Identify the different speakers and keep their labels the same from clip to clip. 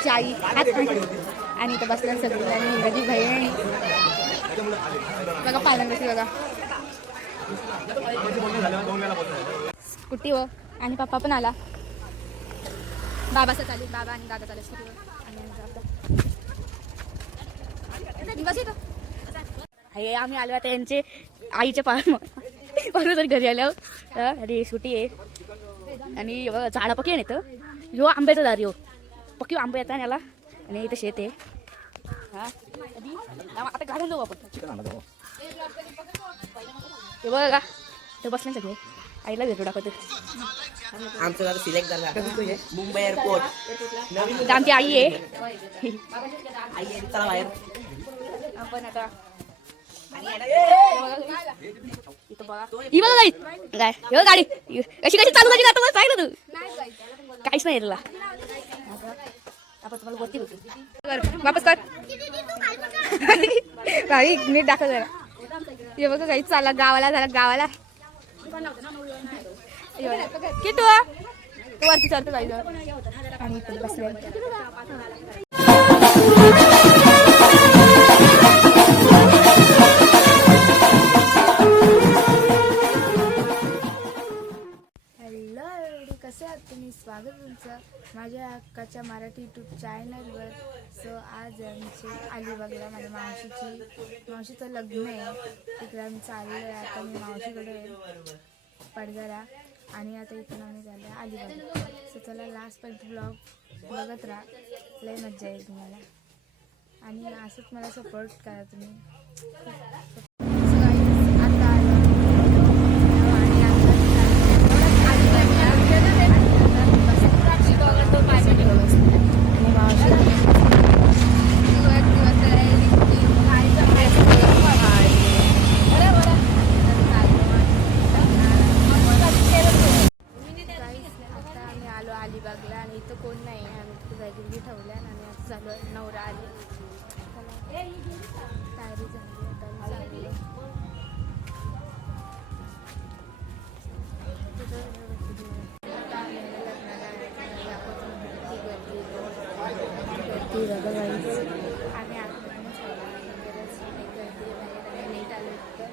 Speaker 1: आमची आई हात आणि इथं बसल्या सगळी आणि माझी बहीण बघा पालन कशी बघा. स्कूटी व आणि पप्पा पण आला. बाबाचा आले बाबा आणि दादा चालू स्कूटीवर. आणि आम्ही बस आहे आम्ही आलो आता यांचे आईचे पाय बरोबर घरी आल्यावर. अरे आणि सुटी आहे. आणि झाडा झाडं येतं ह्यो आंब्याचा दारी हो पकी आंबे येतात याला आणि इथं शेत आहे. हा. कधी? आता घालून जाऊ आपण. हे बघा का ते बसले सगळे आईला भेटू दाखवते.
Speaker 2: आमचं गाव सिलेक्ट झाला मुंबई एअरपोर्ट. नवीन
Speaker 1: आमची आई आहे.
Speaker 2: आई आहे, चला बाहेर.
Speaker 1: आपण आता इथं बघा. ही बघा गाडी. काय? हे गाडी. कशी कशी चालू झाली आता? सांगितलं तू. काहीच नाही तुला. आपण तुम्हाला वरती होतो वापस कर. भाई नीट दाखव जरा. हे बघा काही चालला. गावाला झाला गावाला. हे वरती चालतो काही आणि बसले स्वागत तुमचं. माझ्या हक्काच्या मराठी यूट्यूब चॅनलवर सो आज आमचे अलिबागला माझ्या मावशीची. मावशीचं लग्न आहे. तिकडे आम्ही चाललो आहे आता मी मावशीकडे आहे पडगरा आणि आता इथून आम्ही झालं आहे अलिबाग सो चला लास्टपर्यंत ब्लॉग बघत राहा. लय मज्जा येईल तुम्हाला. आणि असंच मला सपोर्ट करा तुम्ही So guys, आता आलो आणि आता आता आम्ही आलो अलिबागला आणि इथं कोण नाही आम्ही तिथे बॅगेली ठेवल्या आणि आता चालू आहे नवरा आली. तयारी झाली आता ती गर्दी गर्दी बघा guys. आम्ही आतमधूनच आलो. गरज नाही, गर्दी आहे बाहेर. आम्ही late आलो इतकं.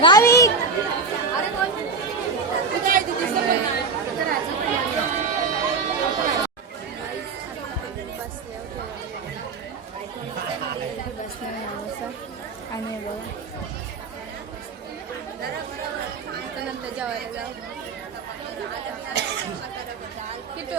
Speaker 1: भाविक आणि बघा नंतर जेवायला जाऊ किती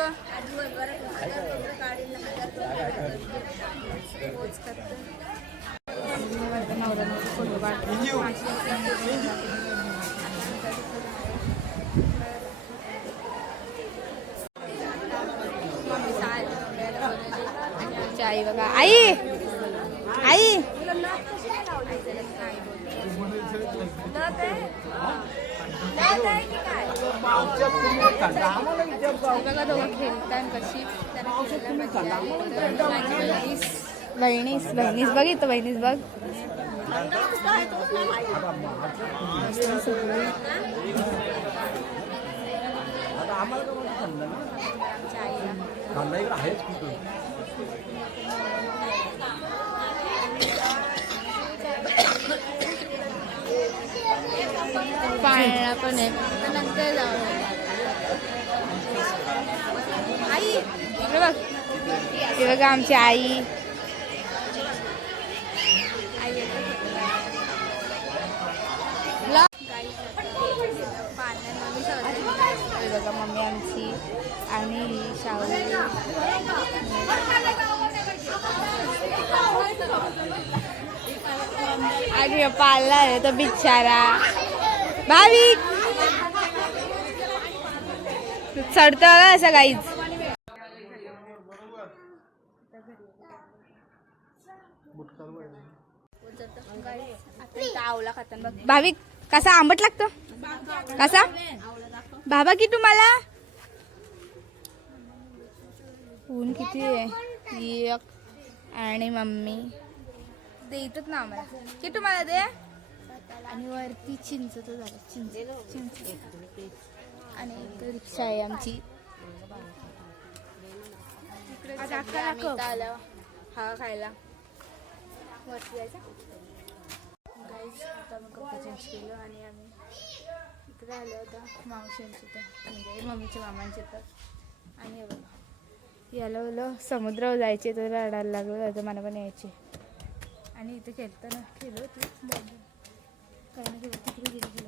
Speaker 1: आई बघा आई! दोघं कशी? बहिणीस म्हणजे बहिणीस बघ इथं बहिणीस बघ. पाळणा पण आहे. नंतर जाऊ बघ. हे बघा आमची आई. बघा मम्मी आमची आणि ही शावर आणि पाळला आहे तो बिचारा. भाविक! चढतो का असं काहीच भाविक कसा आंबट लागतो? कसा? बाबा की तुम्हाला? ऊन किती आहे? एक आणि मम्मी. देतच ना आम्हाला किती तुम्हाला दे? आणि वरती चिंच झालं. चिंच चिंच. आणि एक रिक्षा आहे आमची. आलो. हा खायला. वरती जायचा गाईज आता मग कपडे चेंज केलं आणि आम्ही इकडे आलो होता मावशींच्या इथं. म्हणजे मम्मीच्या मामांच्या इथं. आणि बघा. याला समुद्रावर जायचे तर रडायला लागलो तर मला पण यायचे. आणि इथे खेळताना खेळलो होती. खेळत तिकडे गेली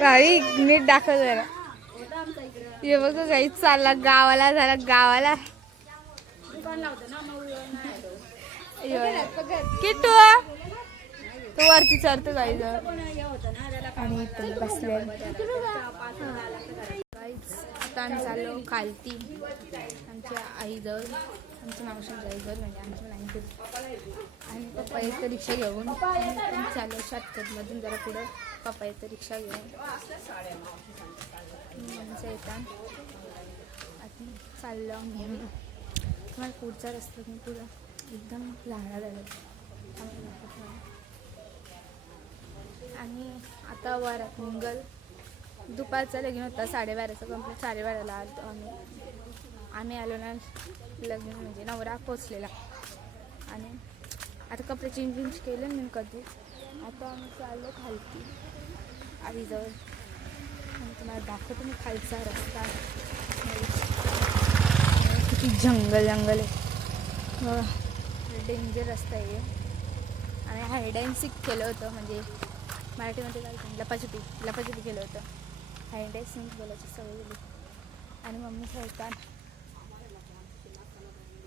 Speaker 1: भाई नीट दाखव जरा. हे बघ काही चालला गावाला झाला गावाला. किटू तो वरती चढतो काही आणि बसले गाईज आता आम्ही चाललो खालती. आमच्या आईजवळ. आमच्या मावशीच्या आईजवळ म्हणजे आमच्या नाही आणि पप्पा येतं रिक्षा घेऊन आम्ही चाललो शॉर्टकटमधून जरा पुढं. पप्पा येतं रिक्षा घेऊन. आमचं येतात आता चाललो आम्ही. तुम्हाला पुढचा रस्ता मी पुढं एकदम लहान झालं आणि आता वर मंगल. दुपारचं लग्न होतं साडेबाराचं कंप्लीट साडेबाराला आलो आम्ही. आम्ही आलो ना लग्न म्हणजे नवरा पोचलेला. आणि आता कपडे चेंज चेंज केले मी कधी. आता आम्ही चाललो खालती आईजवळ. आणि तुम्हाला दाखवतो मी खालचा रस्ता. किती जंगल जंगल आहे. डेंजर रस्ता आहे आणि हायड अँड सीक केलं होतं म्हणजे मराठीमध्ये काय सांग लपाछुपी लपाछुपी केलं होतं. हाईड अँड सीक बोलायची सवय दिली आणि मम्मी खेळतात.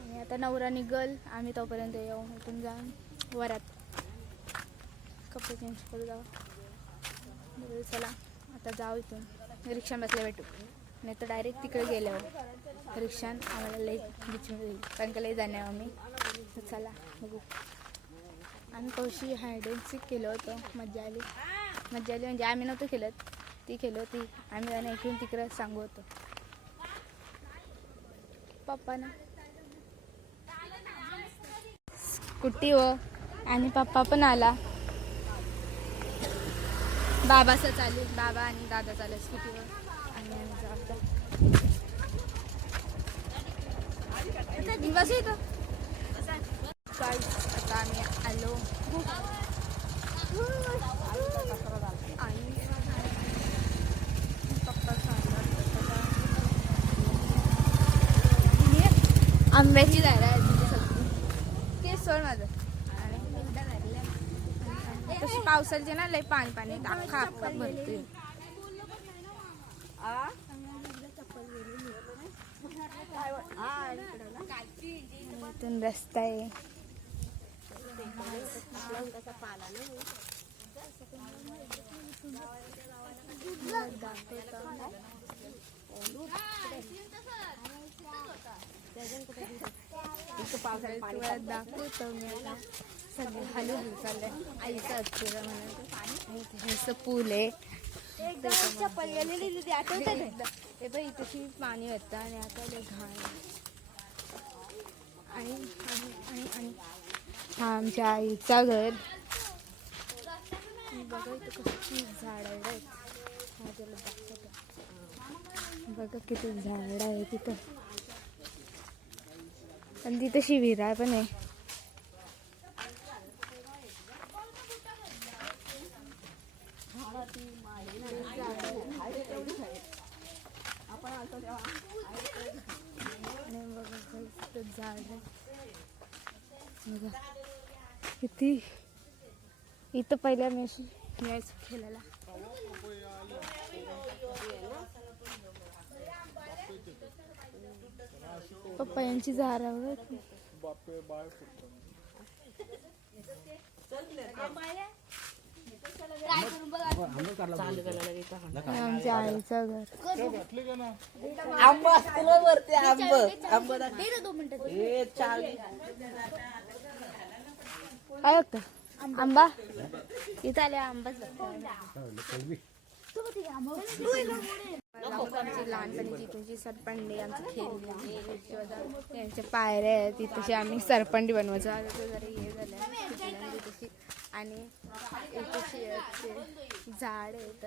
Speaker 1: आणि आता नवरा निघल आम्ही तोपर्यंत येऊ. इथून जाऊन वरात. कपडे चेंज करू जाऊ. चला आता जाऊ इथून. रिक्षा बसल्या भेटू. नाही तर डायरेक्ट तिकडे गेल्यावर. रिक्षान आम्हाला लई बीचमध्ये येईल कारण का लई जाणे आम्ही. चला बघू. आम्ही कौशी हायड केलं होतं. मज्जा आली. मज्जा आली म्हणजे आम्ही नव्हतं केलं ती केलं होती. आम्ही त्यांना ऐकून तिकडं सांगू होतो. पप्पा ना? कुट्टी हो. आणि पप्पा पण आला. बाबाचं चालू बाबा आणि दादा चालू स्कूटीवर आणि आम्ही जाऊ आता. आता आम्ही आलो. आंब्याची झाडं आहेत म्हणजे सगळी. केस सोड माझं. तशी पावसाचे ना लय पाणी पाणी अख्खा अख्खा भरते इथून रस्ता आहे. पाला दाखवतो मी आता. सगळे खाली हलू चाललंय. आईचं अक्षर पूल आहे. ते पण इथे पाणी होतं आणि आता घाण आणि आणि हा आमच्या आईचा घर. बघा इथं किती झाड आहेत. बघा किती झाड आहे तिथं आणि तिथं शिविरा पण आहे. आणि झाड आहे किती? इथं पहिल्या मी अशी यायचं खेळायला. पप्पा यांची झाडावर आमच्या आईचं घर.
Speaker 2: आंबा असतो वरती आंब. आंब.
Speaker 1: काय आंबा? इथं आले आंबाच आमची लहानपणीची तुमची सरपंडी आमची खेळली त्यांच्या पायऱ्या आहेत तिथशी आम्ही सरपंडी बनवायचो. आता जरा हे झालं तिथशी आणि इथशी झाड आहेत.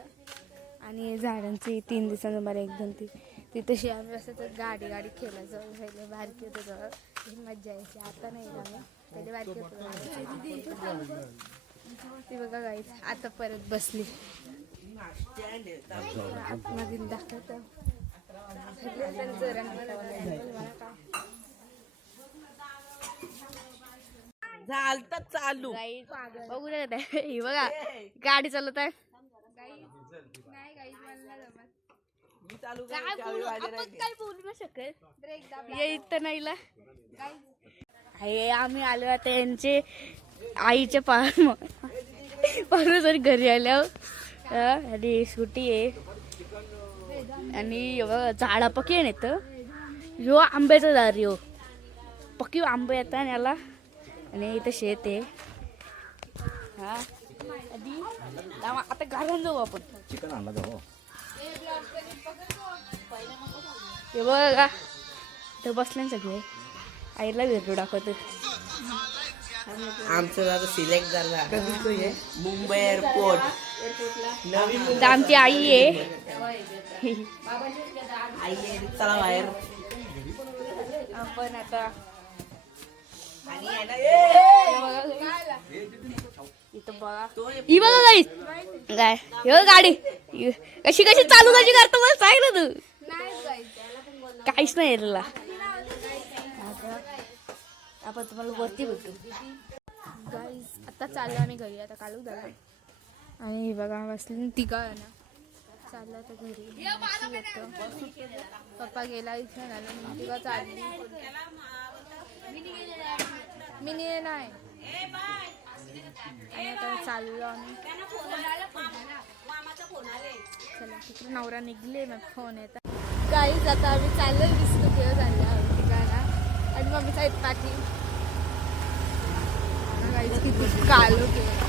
Speaker 1: आणि झाडांची तीन दिवसांचं बरं दोन तीन. तिथशी आम्ही असं तर गाडी गाडी खेळायचो पहिले बारकी होतो तेव्हा ही मज्जा यायची. आता नाही आम्ही. पहिले बारकी होतो. ती बघा गाईच आता परत बसली.
Speaker 2: झालतं चालू
Speaker 1: बघू हे बघा गाडी चालवत आहे काय बोलू शकत नाही हे आम्ही आलो आता यांचे आईच्या पा पाहून जरी घरी आल्यावर आणि सुटी आहे आणि बघा, झाडा पकी आहे तर ह्यो आंब्याचा झाड ह्यो पकी आंबे येतात आणि याला आणि इथं शेत आहे हा आधी आता घरात जाऊ आपण
Speaker 3: चिकन आणला जाऊ
Speaker 1: हे बघा तर बसले ना सगळे आईला व्हिडिओ दाखवतो
Speaker 2: आमचं आता सिलेक्ट झाला मुंबई एअरपोर्ट
Speaker 1: तर आमची आई आहे.
Speaker 2: चला बाहेर.
Speaker 1: आपण आता काय? गाडी. कशी कशी चालू कशी करतो मला सांग ना तू. काहीच नाही आपण तुम्हाला वरती भेटू. गाईस आता चाललो आम्ही घरी. आता कालू झाला आणि हे बघा बसली. तिघा ना. चाललं तर घरी. येतं. पप्पा गेला इथे झालं मग तिघा चालली. मिनी नाही आणि आता चाललो आम्ही. चला तिकडे नवरा निघले मग फोन येतात काहीच आता आम्ही चाललो वीस रुपये झाले आम्ही ठिकाणा आणि मम्मीचा एक पाठी. गाईज किती कालो केलं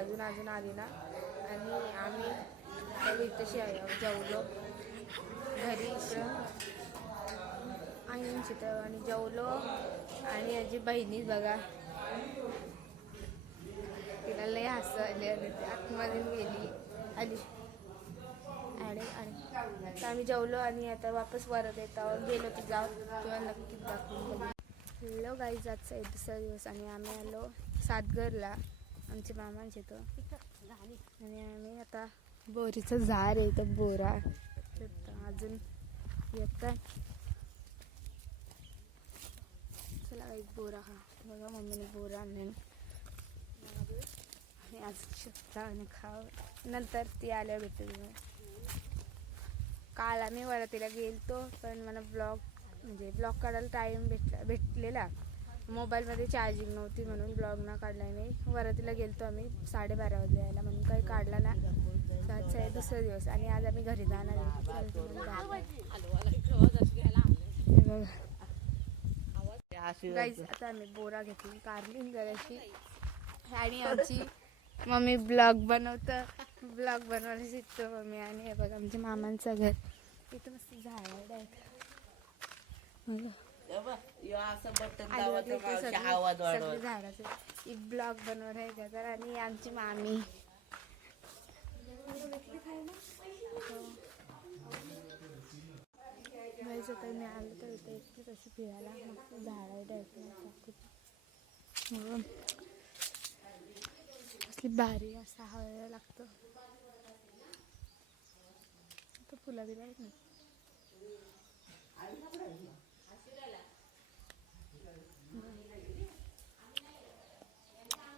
Speaker 1: अजून अजून आली ना. आणि आम्ही घरी तशी जेवलो. घरी इकडं चित्र आणि जेवलो. आणि याची बहिणीच बघा. तिला लय हसं आले आणि आतमध्ये गेली. आली. आणि आणि. आम्ही जेवलो आणि आता वापस परत आहोत गेलो की जाऊ किंवा नक्कीच दाखवून गेलो गाई गाईज आजचा एक दुसरा दिवस. आणि आम्ही आलो सातगरला. आमच्या मामांचे तो. आणि आम्ही आता बोरीचं झाड आहे तर बोरा अजून येतं चला एक बोरा हा. बघा मम्मीने बोरा आणले आणि आज शकता आणि खाव. नंतर ती आल्यावर भेटते काल आम्ही वरातीला गेलतो पण मला ब्लॉग म्हणजे ब्लॉग काढायला टाईम भेटला भेटलेला. मोबाईलमध्ये चार्जिंग नव्हती म्हणून ब्लॉग ना काढला नाही. वरातीला गेलतो आम्ही साडेबारा वाजले यायला म्हणून काही काढला ना. तर आजचा आहे दुसरा दिवस आणि आज आम्ही घरी जाणार काहीच आता आम्ही बोरा घेतली कारली जराशी. आणि आमची मम्मी ब्लॉग बनवतं. ब्लॉग बनवायला शिकतो मम्मी आणि हे बघ आमच्या मामांचं घर. इथं मस्त झाड आहेत. झाडाचे. ब्लॉग बनवत आहे तर आणि आमची मामी. गाईज आता मी आलो तर इथे एकटीच अशी फिरायला झाड कसली भारी असा हवायला लागतं. तर फुलं बिलं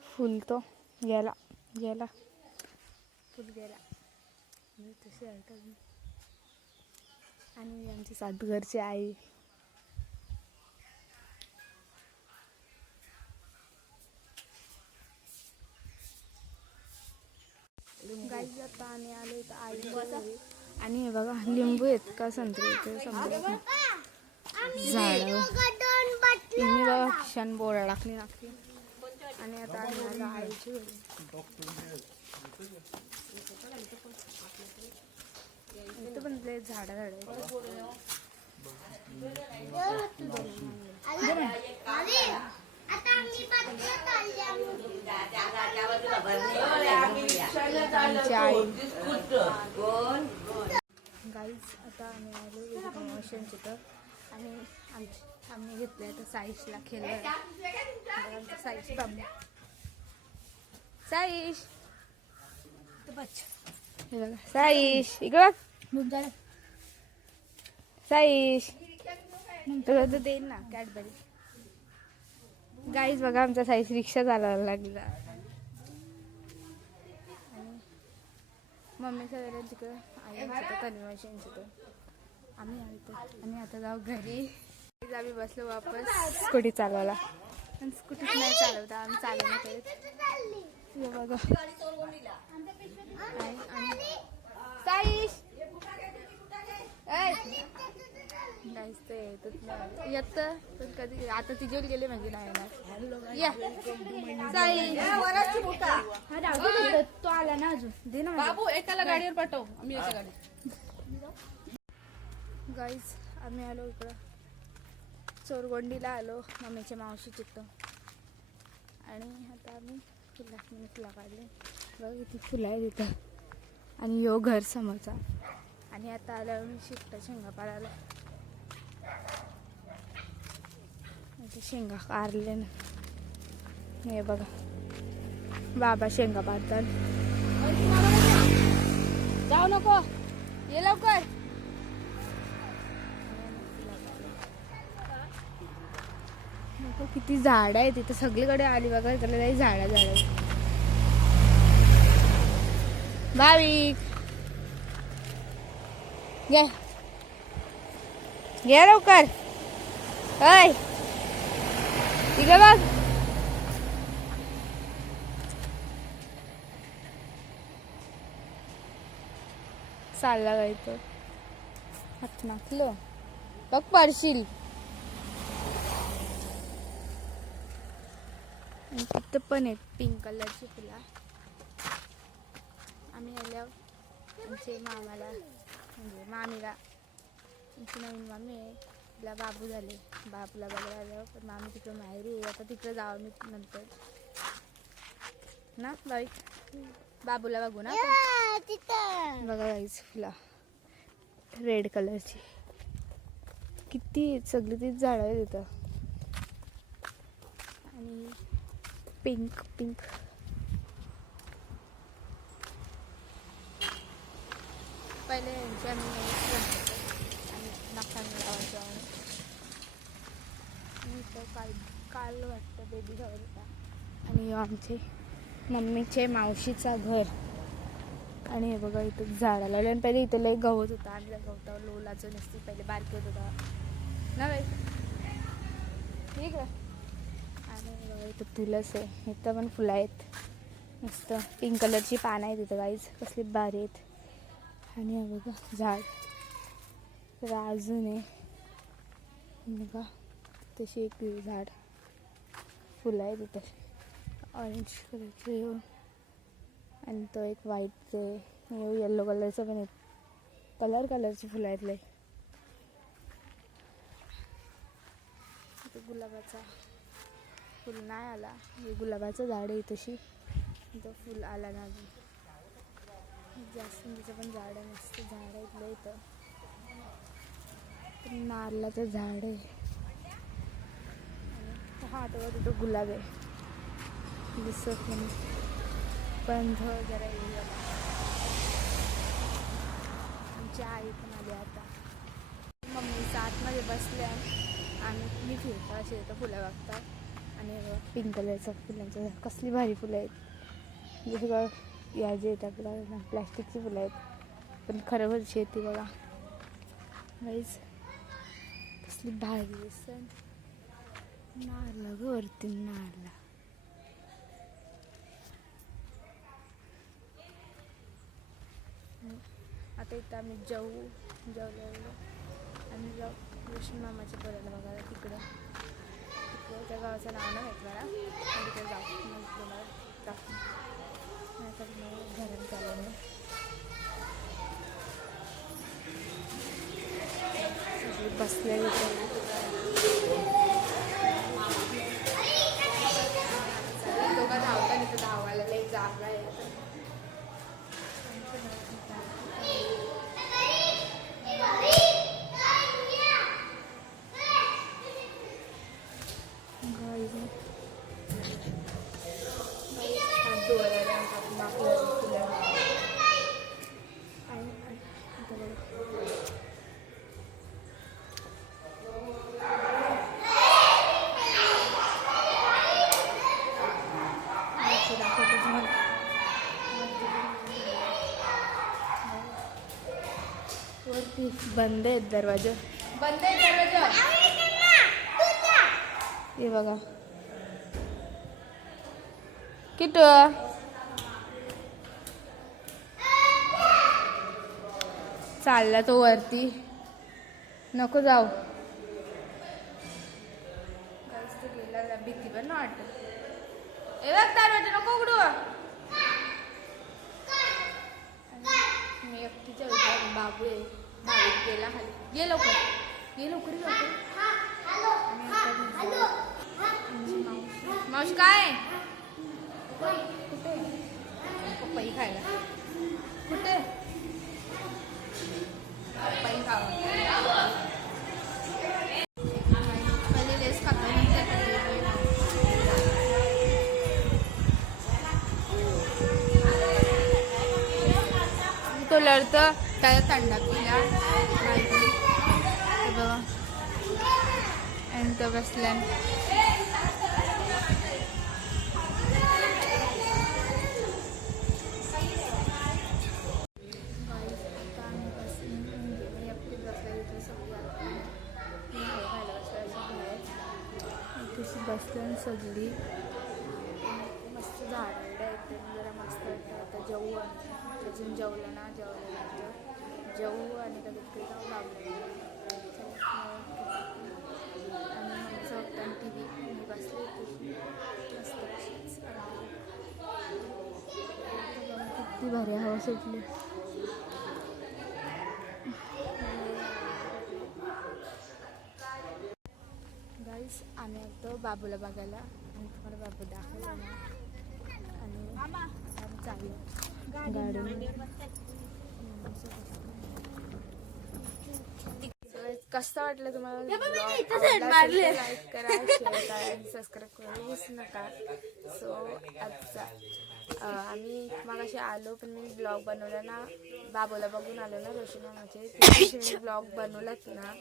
Speaker 1: फुल तो गेला गेला फुल गेला म्हणजे तशी मी? आणि आमची सातघरची आई गाईज आता आम्ही आलो इथं आई. आणि हे बघा लिंबू आहेत का संत्री ते समजत नाही क्षण बोरा टाकली नाकली आणि आता आम्ही आलो आईची इथं पण लय झाडं झाड आमची गाईज आता आम्ही आलो प्रमोशन तिथं आणि आमची आम्ही घेतलं आता साईशला खेळलं आमच्या साईश बाबा. साईश. हे बघा साईश. इकडं बघ. साईश. तुला तर देईन ना कॅडबरी. गाईज बघा आमचा साईश रिक्षा चालवायला लागला. आणि मम्मीचं वगैरे तिकडं आई तिथं तिथं आम्ही आलो आणि आता जाऊ घरी. आम्ही बसलो वापस. स्कूटी चालवायला. पण स्कूटीच नाही चालवता आम्ही चालवणं करत हे बघा. आणि- आणि- साईश! ते येतच नाही. येत पण कधी आता तिच्यावर गेले म्हणजे नाही येणार. या. हा तो आला ना अजून. दे ना मला.
Speaker 3: बाबू एकाला गाडीवर पाठव. आम्ही एका गाडी
Speaker 1: गाईज आम्ही आलो इकडं. चोरगोंडीला आलो मम्मीच्या मावशी चित्त आणि आता आम्ही फुला मी फुला काढले. बघ किती फुलं आहे तिथं आणि यो घर समोरचा. आणि आता आल्यावर मी शिकता शेंगा पाडायला. शेंगा कारले ना. हे बघा. बाबा शेंगा पाडतात. जाऊ नको. ये लवकर. किती झाड आहे तिथे सगळीकडे आली बघा इकडे काही झाड झाड. भाविक घे. घे लवकर. अय तिकडे बघ. चालला काय तो. हात नाकलं. बघ पडशील. आणि तिथं पण आहे पिंक कलरची फुला. आम्ही आल्यावर आमचे मामाला म्हणजे मामीला आमची नवीन मामी आहे तिला बाबू झाले. बाबूला बघायला आल्यावर पण मामी तिकडं माहेरी आहे आता तिकडं जावं मी नंतर. ना बाई? बाबूला बघू ना. बघा बाईच फुला. रेड कलरची किती आहेत सगळी तीच झाडं आहेत तिथं आणि पिंक पिंक पहिले यांची आम्ही नवीन बनवायचो आणि नखाने लावायचो आणि आणि इथं काल काल वाटतं बेबी होता आणि आमचे मम्मीचे मावशीचा घर आणि हे बघा इथं झाडं लावले आणि पहिले इथं लय गवत होता आणि गवतावर लोलाचं नसती पहिले बारके होत होता ना ठीक आहे इथं तुलस आहे इथं पण फुलं आहेत. मस्त पिंक कलरची पानं आहेत इथं गाईज कसली भारी आहेत. आणि बघा झाड. तर अजून आहे. बघा तशी एक झाड. फुलं आहेत इथं. ऑरेंज कलरचं येऊ आणि तो एक व्हाईटचं आहे. येऊ येल्लो कलरचं पण आहे कलर कलरची फुलं आहेत लय गुलाबाचा फुल नाही आला. हे गुलाबाचं झाड आहे तशी. इथं फुल आला ना अजून. जास्वंदीचं पण झाड आहे मस्त झाड आहे इथलं इथं. तर झाड आहे. हा तेव्हा तिथं गुलाब आहे. दिसत नाही. पण जरा येईल आमची आई पण आली आता. मम्मी आतमध्ये बसल्या. आणि मी फिरता असे फुलं बघतात. आणि पिंक कलरचं फुलांचं झाड. कसली भारी फुलं आहेत. जसं का या जे येतात आपल्याला प्लॅस्टिकची फुलं आहेत. पण खरोखरची आहेत ती बघा. वाईज कसली भारी सण. नारला ग वरती नारला आता इथं आम्ही जेवू जेवलेलो आणि जाऊ कृष्ण मामाच्या पर्यंत बघायला तिकडं. जातो त्या गावाचं नाव म्हणजे नाही माहीत मला तिथे जाऊ मग तुम्हाला दाखवू नाहीतर मग घरात चालू नाही बसले बसलेले दोघं धावता तिथं धावायला लई जागा आहे Guys, हात धुवायला आपण आपलं तुला आणि इथं बघा. वरती दाखवतो तुम्हाला. वरती बंद आहेत दरवाजा
Speaker 3: बंद आहे दरवाजा
Speaker 1: हे बघा किटू चालला तो वरती नको जाऊ गेला भीती पण ना वाटत ए बघ दरवाजा नको उघडू मी एकटीच्या विचार बाबू आहे बारीक गेला खाली. ये लवकर. ये लवकर लवकर. मावशी. काय कुठे पपई खायला. कुठे? पपई खावा. खातो तो लढतं. त्याला थंडा पिला बघा. आणि तो बसला बसलं सगळी. मस्त झाड एकदम जरा मस्त वाटतं. आता जेवू. अजून जेवलं ना जेवलं जेवू आणि कधी जाऊ लागलं आणि मग झोपताना टी व्ही मी बसले होते. मस्त अशीच. किती भारी हवा सुटली गाईस आम्ही आलतो बाबूला बघायला आणि तुम्हाला बाबू दाखवला ना आणि आम्ही चाललो गाडी कसं वाटलं तुम्हाला? लाईक करा शेअर करा आणि सबस्क्राईब करा. विसरू नका. सो आजचा आम्ही मगाशी आलो पण मी ब्लॉग बनवला ना. बाबूला बघून आलो ना रोशन मामाचे मी ब्लॉग बनवलाच ना.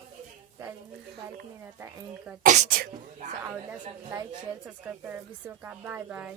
Speaker 1: त्याने डायरेक्ट मी आता एंड करते. सो आवडल्यास लाईक शेअर सबस्क्राईब करा. विसरू नका. Bye bye